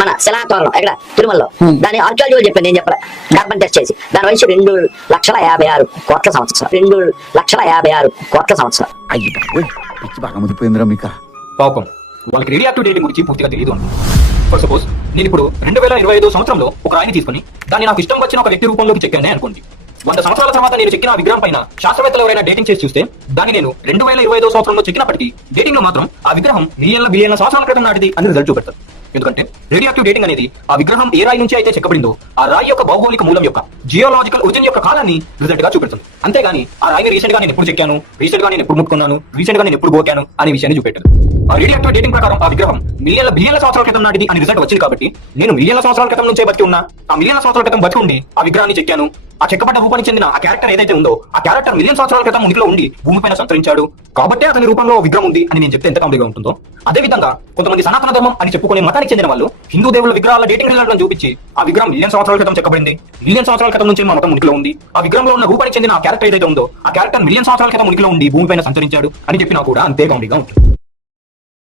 మన శిలాతోరణం ఇక్కడ తిరుమలలో దాని ఆర్కియాలజీ చెప్పాను, నేను చెప్పలే. కార్బన్ టెస్ట్ చేసి దాని వయసు 2,56,00,000 సంవత్సరాలు. 2,56,00,000 సంవత్సరాలు. బాగా ముదిపోయిందిరా మీకు. పాపం వాళ్ళకి రేడియో యాక్టివ్ డేటింగ్ గురించి పూర్తిగా తెలియదు అంట. ఫర్ సపోజ్ నేను ఇప్పుడు 2025 సంవత్సరంలో ఒక రాయిని తీసుకుని దాన్ని నాకు ఇష్టం వచ్చిన ఒక వ్యక్తి రూపంలోకి చెక్కానే అనుకోండి. 100 సంవత్సరాల తర్వాత నేను చెక్కిన ఆ విగ్రహం పైన శాస్త్రవేత్తలు ఎవరైనా డేటింగ్ చేసి చూస్తే దాన్ని నేను 2025 సంవత్సరంలో చెక్కినప్పటికీ డేటింగ్ లో మాత్రం ఆ విగ్రహం బిలియన్ల సంవత్సరాల క్రితం నాటిది అని రిజల్ట్ చూపెడతారు. ఎందుకంటే రేడియో యాక్టివ్ డేటింగ్ అనేది ఆ విగ్రహం ఏ రాయి నుంచి అయితే చెక్కబడిందో ఆ రాయి యొక్క భౌగోళిక మూలం యొక్క జియోలాజికల్ ఒరిజిన్ యొక్క కాలాన్ని రిజల్ట్ గా చూపెడుతుంది. అంతేగాని ఆ రాయిని రీసెంట్ గా నేను ఎప్పుడు చెక్కాను, రీసెంట్ గా నేను ఎప్పుడు ముట్టుకున్నాను, రీసెంట్ గా నేను ఎప్పుడు గోకాను అనే విషయాన్ని చూపెట్టదు. ఆ రేడియో యాక్టివ్ డేటింగ్ ప్రకారం ఆ విగ్రహం బిలియన్ల సంవత్సరాల క్రితం నాటిది అని రిజల్ట్ వచ్చింది కాబట్టి నేను మిలియన్ల సంవత్సరాల క్రితం నుంచే బతికి ఉన్నా, ఆ మిలియన్ల సంవత్సరాల క్రితం బతికి ఉండి ఆ విగ్రహాన్ని చెక్కాను. ఆ చెక్కబడ్డ రూపానికి చెందిన ఆ క్యారెక్టర్ ఏదైతే ఉందో ఆ క్యారెక్టర్ మిలియన్ సంవత్సరాల క్రితం ఉనికిలో ఉండి భూమిపైన సంతరించాడు కాబట్టి అతని రూపంలో విగ్రహం ఉంది అని నేను చెప్తే ఎంత కామెడీగా ఉంటుందో. అదే విధంగా కొంతమంది సనాతన ధర్మం అని చెప్పుకునే మతానికి చెందిన వాళ్ళు హిందూ దేవుళ్ళ విగ్రహాల డేటింగ్ రిజల్ట్లను చూపించి ఆ విగ్రహం మిలియన్ సంవత్సరాల క్రితం చెక్కబడింది, మిలియన్ సంవత్సరాల క్రితం నుంచి మా మతం ఉనికిలో ఉంది, ఆ విగ్రహంలో ఉన్న రూపానికి చెందిన ఆ క్యారెక్టర్ ఏదైతే ఉందో ఆ క్యారెక్టర్ మిలియన్ సంవత్సరాల క్రితం ఉనికిలో ఉండి భూమిపైన సంచరించాడు అని చెప్పినా కూడా అంతే కామెడీగా ఉంటుంది.